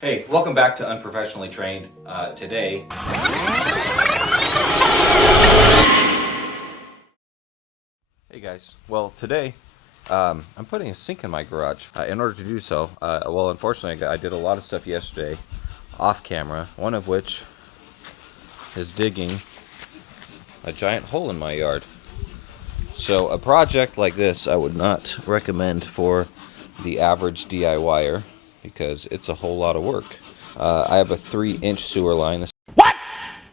Hey, welcome back to Unprofessionally Trained. Today, hey guys. Well, today I'm putting a sink in my garage. In order to do so, well, unfortunately, I did a lot of stuff yesterday off camera. One of which is digging a giant hole in my yard. So a project like this, I would not recommend for the average DIYer because it's a whole lot of work. I have a 3-inch sewer line. What?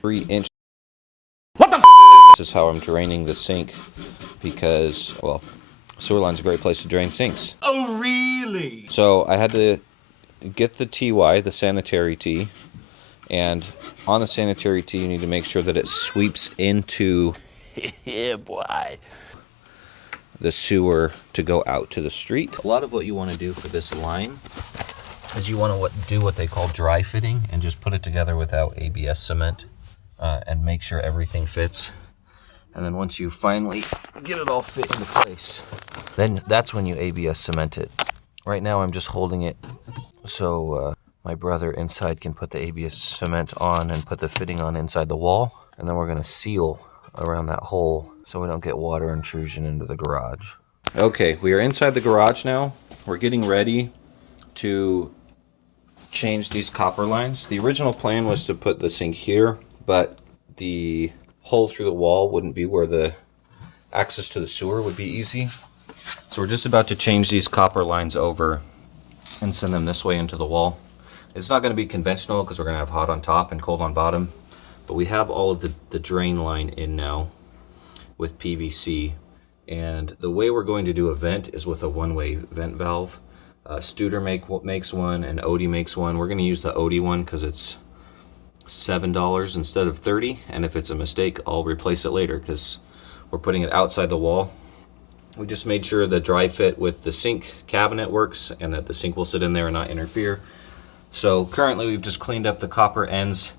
3-inch. What the f? This is how I'm draining the sink because, well, sewer line's a great place to drain sinks. Oh, really? So I had to get the TY, the sanitary tee, and on the sanitary tee you need to make sure that it sweeps into Yeah, boy. the sewer to go out to the street. A lot of what you want to do for this line is you want to do what they call dry fitting and just put it together without ABS cement and make sure everything fits. And then once you finally get it all fit into place, then that's when you ABS cement it. Right now I'm just holding it so my brother inside can put the ABS cement on and put the fitting on inside the wall. And then we're going to seal around that hole so we don't get water intrusion into the garage. Okay, we are inside the garage now. We're getting ready to change these copper lines. The original plan was to put the sink here, but the hole through the wall wouldn't be where the access to the sewer would be easy. So we're just about to change these copper lines over and send them this way into the wall. It's not going to be conventional because we're going to have hot on top and cold on bottom, but we have all of the drain line in now with PVC. And the way we're going to do a vent is with a one-way vent valve. Studer makes one and Odie makes one. We're going to use the Odie one because it's $7 instead of $30, and if it's a mistake I'll replace it later because we're putting it outside the wall. We just made sure the dry fit with the sink cabinet works and that the sink will sit in there and not interfere. So currently we've just cleaned up the copper ends.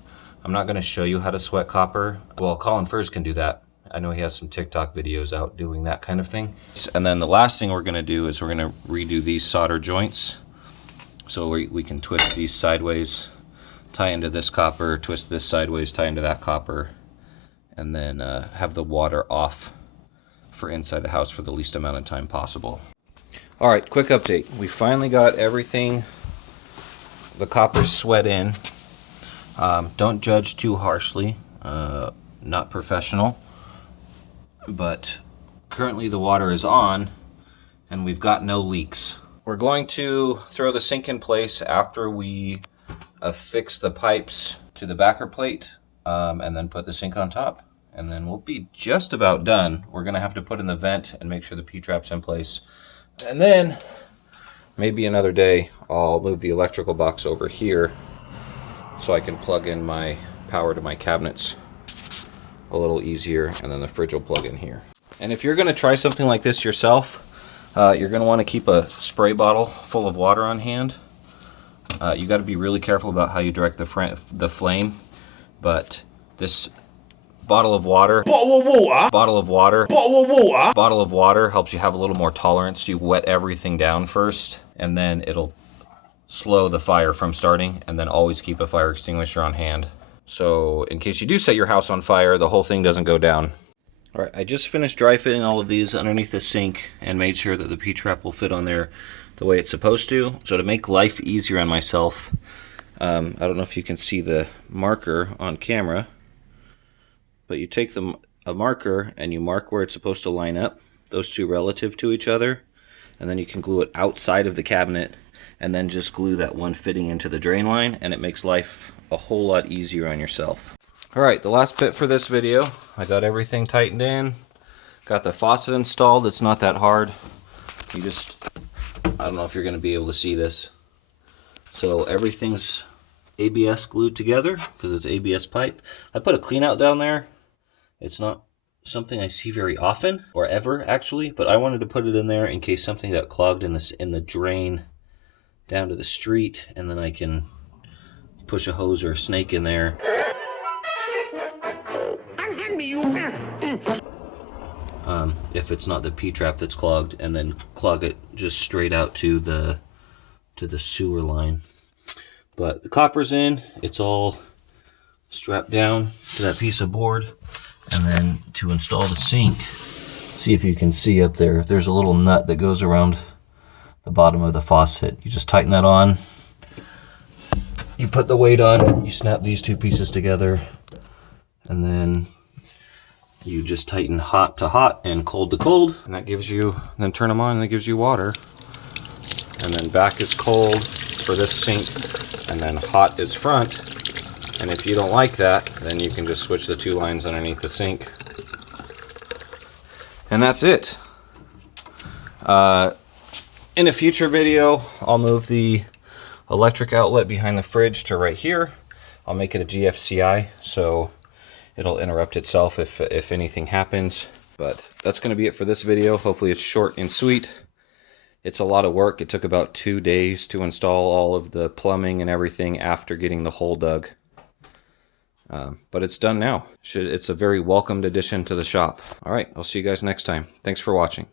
I'm not going to show you how to sweat copper. Well, Colin Furs can do that. I know he has some TikTok videos out doing that kind of thing. And then the last thing we're going to do is we're going to redo these solder joints so we can twist these sideways, tie into this copper, twist this sideways, tie into that copper, and then have the water off for inside the house for the least amount of time possible. All right, quick update. We finally got everything, the copper sweat in. Don't judge too harshly, not professional, but currently the water is on and we've got no leaks. We're going to throw the sink in place after we affix the pipes to the backer plate and then put the sink on top, and then we'll be just about done. We're gonna have to put in the vent and make sure the P-trap's in place, and then maybe another day I'll move the electrical box over here so I can plug in my power to my cabinets a little easier, and then the fridge will plug in here. And if you're gonna try something like this yourself, you're gonna want to keep a spray bottle full of water on hand. You got to be really careful about how you direct the flame, but this bottle of water helps you have a little more tolerance. You wet everything down first, and then it'll slow the fire from starting, and then always keep a fire extinguisher on hand. So in case you do set your house on fire, the whole thing doesn't go down. All right, I just finished dry fitting all of these underneath the sink and made sure that the P-trap will fit on there the way it's supposed to. So to make life easier on myself, I don't know if you can see the marker on camera, but you take a marker and you mark where it's supposed to line up, those two relative to each other, and then you can glue it outside of the cabinet and then just glue that one fitting into the drain line, and it makes life a whole lot easier on yourself. Alright, the last bit for this video, I got everything tightened in, got the faucet installed. It's not that hard. You just, I don't know if you're going to be able to see this. So everything's ABS glued together because it's ABS pipe. I put a clean out down there. It's not something I see very often, or ever actually, but I wanted to put it in there in case something got clogged in the drain down to the street, and then I can push a hose or a snake in there. If it's not the P-trap that's clogged, and then clog it just straight out to the sewer line. But the copper's in, it's all strapped down to that piece of board. And then to install the sink, see if you can see up there, there's a little nut that goes around the bottom of the faucet. You just tighten that on, you put the weight on, you snap these two pieces together, and then you just tighten hot to hot and cold to cold, and that gives you, then turn them on and that gives you water. And then back is cold for this sink, and then hot is front. And if you don't like that, then you can just switch the two lines underneath the sink. And that's it. In a future video, I'll move the electric outlet behind the fridge to right here. I'll make it a GFCI, so it'll interrupt itself if anything happens. But that's going to be it for this video. Hopefully it's short and sweet. It's a lot of work. It took about 2 days to install all of the plumbing and everything after getting the hole dug. But it's done now. It's a very welcomed addition to the shop. All right, I'll see you guys next time. Thanks for watching.